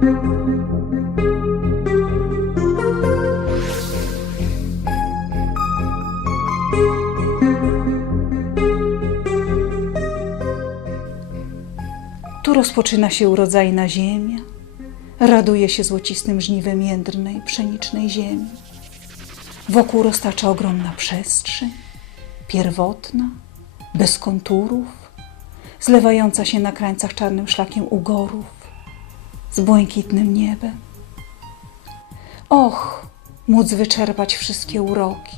Tu rozpoczyna się urodzajna ziemia, raduje się złocistym żniwem jędrnej, pszenicznej ziemi. Wokół roztacza ogromna przestrzeń, pierwotna, bez konturów, zlewająca się na krańcach czarnym szlakiem ugorów, z błękitnym niebem. Och, móc wyczerpać wszystkie uroki,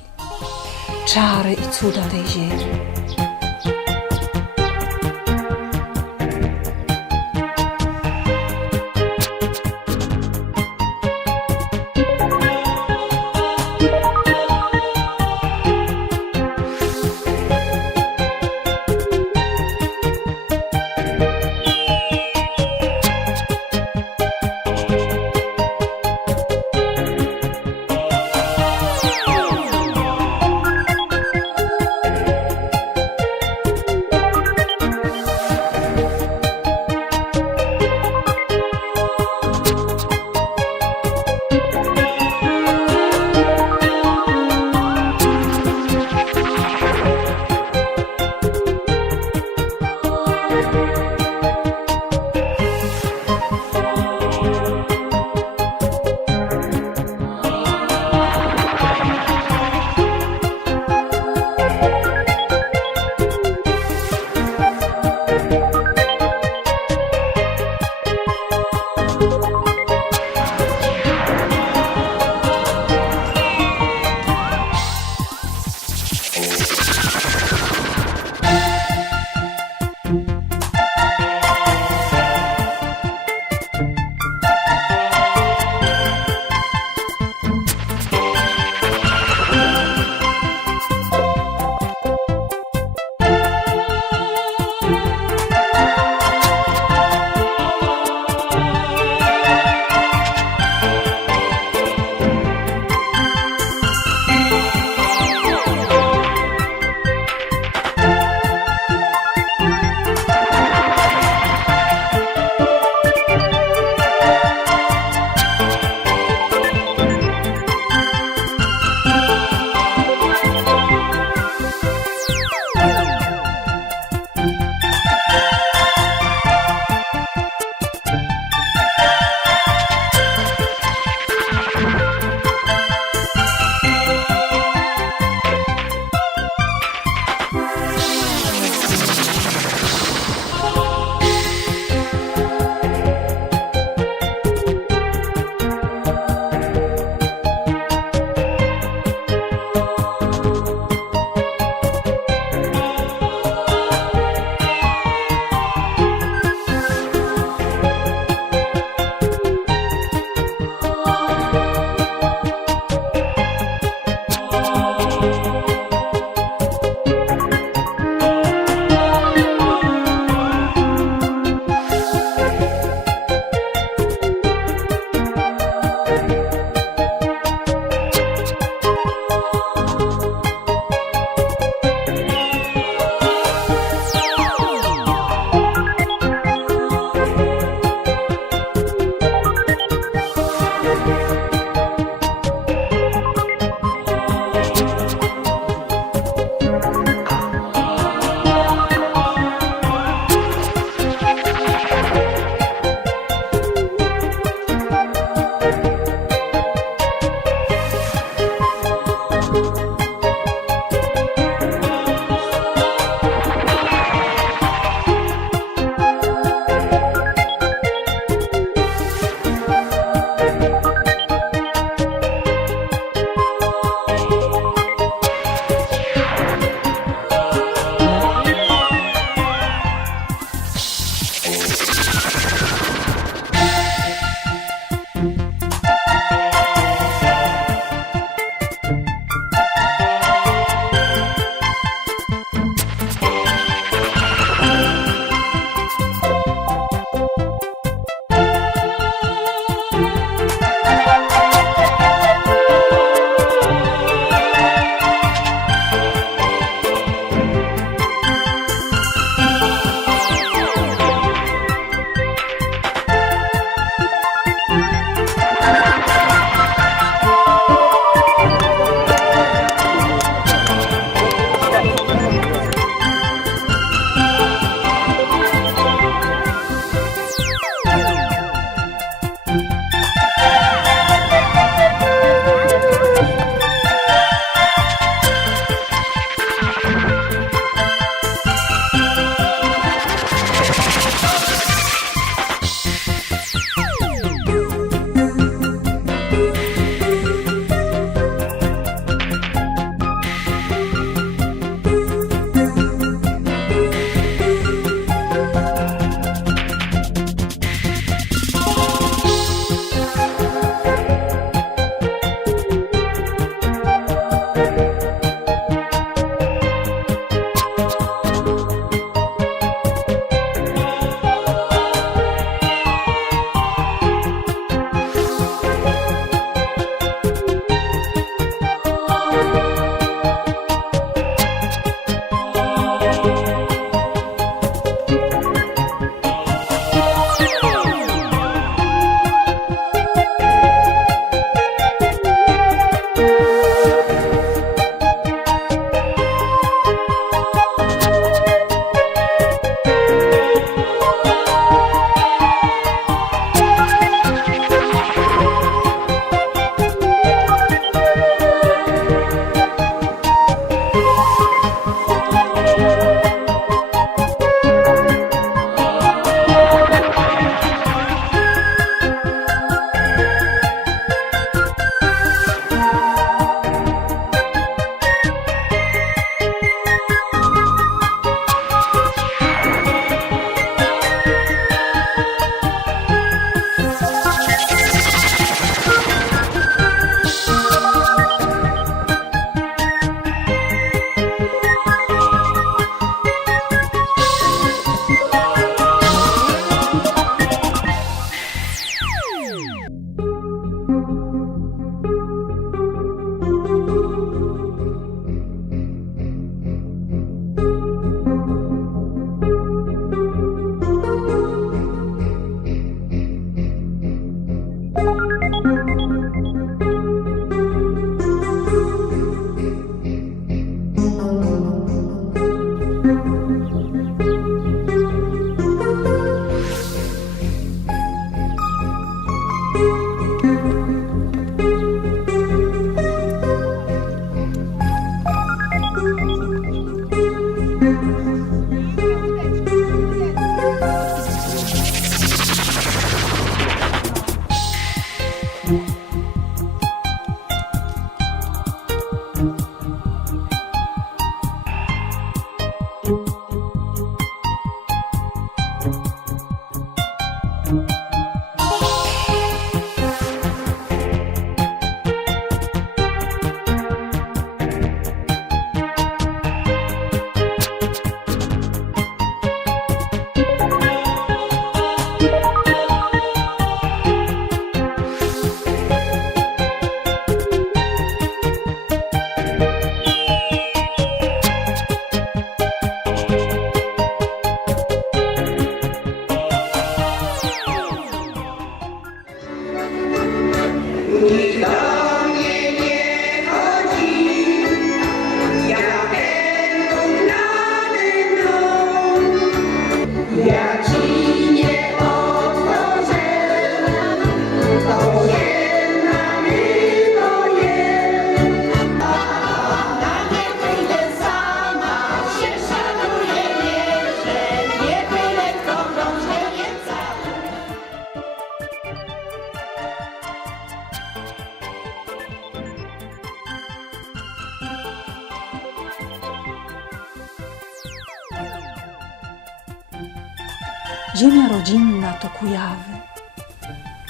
czary i cuda tej ziemi.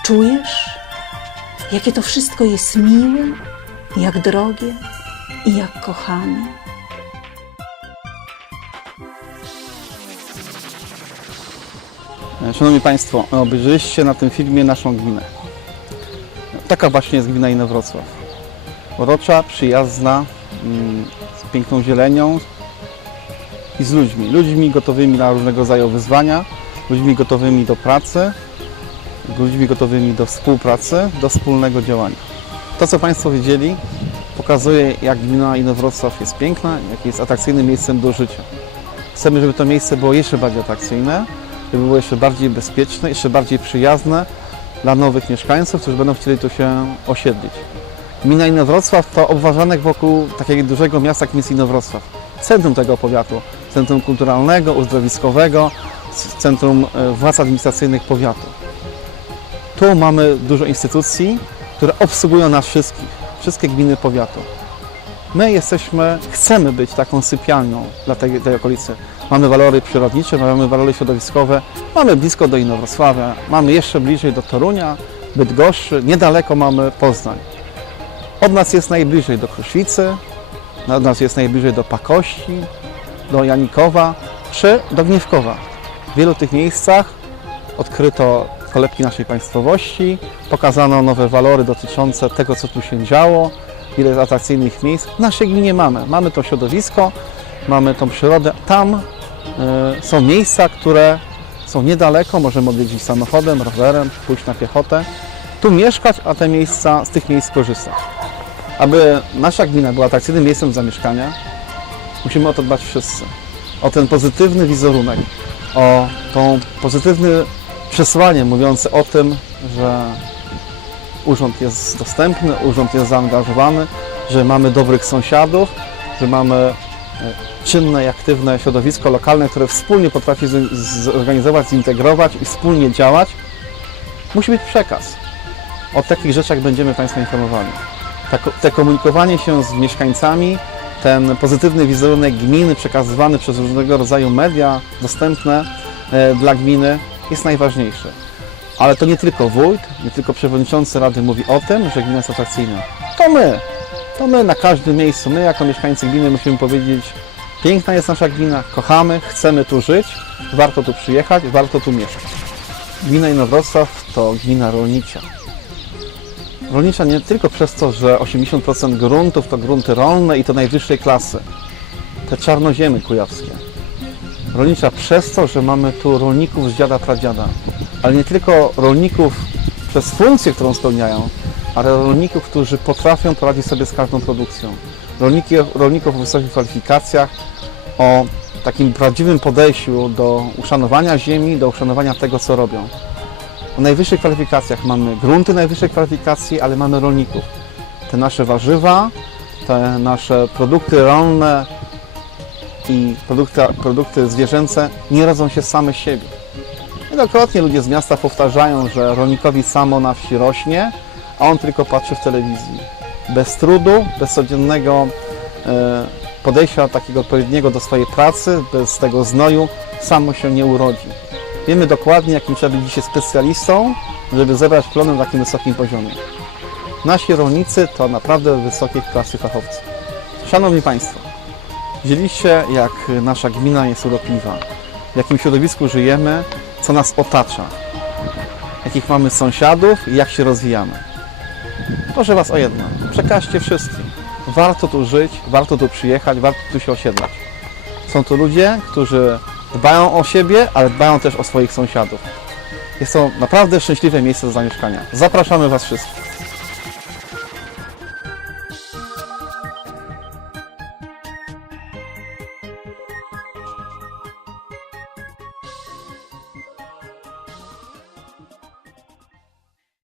Czujesz, jakie to wszystko jest miłe, jak drogie i jak kochane? Szanowni Państwo, obejrzeliście na tym filmie naszą gminę. Taka właśnie jest gmina Inowrocław. Urocza, przyjazna, mm, z piękną zielenią i z ludźmi. Ludźmi gotowymi na różnego rodzaju wyzwania, ludźmi gotowymi do pracy, ludźmi gotowymi do współpracy, do wspólnego działania. To, co Państwo widzieli, pokazuje, jak gmina Inowrocław jest piękna, jak jest atrakcyjnym miejscem do życia. Chcemy, żeby to miejsce było jeszcze bardziej atrakcyjne, żeby było jeszcze bardziej bezpieczne, jeszcze bardziej przyjazne dla nowych mieszkańców, którzy będą chcieli tu się osiedlić. Gmina Inowrocław to obważanek wokół takiego dużego miasta, jakim jest Inowrocław. Centrum tego powiatu, centrum kulturalnego, uzdrowiskowego, centrum e, władz administracyjnych powiatu. Tu mamy dużo instytucji, które obsługują nas wszystkich, wszystkie gminy powiatu. My jesteśmy, chcemy być taką sypialnią dla tej, tej okolicy. Mamy walory przyrodnicze, mamy walory środowiskowe, mamy blisko do Inowrocławia, mamy jeszcze bliżej do Torunia, Bydgoszczy, niedaleko mamy Poznań. Od nas jest najbliżej do Kruszwicy, od nas jest najbliżej do Pakości, do Janikowa czy do Gniewkowa. W wielu tych miejscach odkryto kolebki naszej państwowości, pokazano nowe walory dotyczące tego, co tu się działo, ile atrakcyjnych miejsc. W naszej gminie mamy. Mamy to środowisko, mamy tą przyrodę. Tam e, są miejsca, które są niedaleko, możemy odwiedzić samochodem, rowerem, pójść na piechotę. Tu mieszkać, a te miejsca, z tych miejsc korzystać. Aby nasza gmina była atrakcyjnym miejscem zamieszkania, musimy o to dbać wszyscy. O ten pozytywny wizerunek, o to pozytywne przesłanie mówiące o tym, że urząd jest dostępny, urząd jest zaangażowany, że mamy dobrych sąsiadów, że mamy e, czynne i aktywne środowisko lokalne, które wspólnie potrafi zorganizować, zintegrować i wspólnie działać. Musi być przekaz. O takich rzeczach będziemy Państwa informowali. Tak, te komunikowanie się z mieszkańcami, ten pozytywny wizerunek gminy przekazywany przez różnego rodzaju media dostępne e, dla gminy jest najważniejszy. Ale to nie tylko wójt, nie tylko przewodniczący rady mówi o tym, że gmina jest atrakcyjna. To my. To my na każdym miejscu, my jako mieszkańcy gminy musimy powiedzieć, piękna jest nasza gmina, kochamy, chcemy tu żyć, warto tu przyjechać, warto tu mieszkać. Gmina Inowrocław to gmina rolnicza. Rolnicza nie tylko przez to, że 80% gruntów to grunty rolne i to najwyższej klasy. Te czarnoziemy kujawskie rolnicza przez to, że mamy tu rolników z dziada pradziada. Ale nie tylko rolników przez funkcję, którą spełniają, ale rolników, którzy potrafią poradzić sobie z każdą produkcją. Rolniki, rolników o wysokich kwalifikacjach, o takim prawdziwym podejściu do uszanowania ziemi, do uszanowania tego, co robią. O najwyższych kwalifikacjach mamy grunty najwyższej kwalifikacji, ale mamy rolników. Te nasze warzywa, te nasze produkty rolne, i produkty, produkty zwierzęce nie rodzą się same siebie. Wielokrotnie ludzie z miasta powtarzają, że rolnikowi samo na wsi rośnie, a on tylko patrzy w telewizji. Bez trudu, bez codziennego e, podejścia takiego odpowiedniego do swojej pracy, bez tego znoju, samo się nie urodzi. Wiemy dokładnie, jakim trzeba być dzisiaj specjalistą, żeby zebrać plony na takim wysokim poziomie. Nasi rolnicy to naprawdę wysokiej klasy fachowcy. Szanowni Państwo, Widzieliście, jak nasza gmina jest urokliwa, w jakim środowisku żyjemy, co nas otacza, jakich mamy sąsiadów i jak się rozwijamy. Proszę Was o jedno, przekażcie wszystkim. Warto tu żyć, warto tu przyjechać, warto tu się osiedlać. Są to ludzie, którzy dbają o siebie, ale dbają też o swoich sąsiadów. Jest to naprawdę szczęśliwe miejsce do zamieszkania. Zapraszamy Was wszystkich.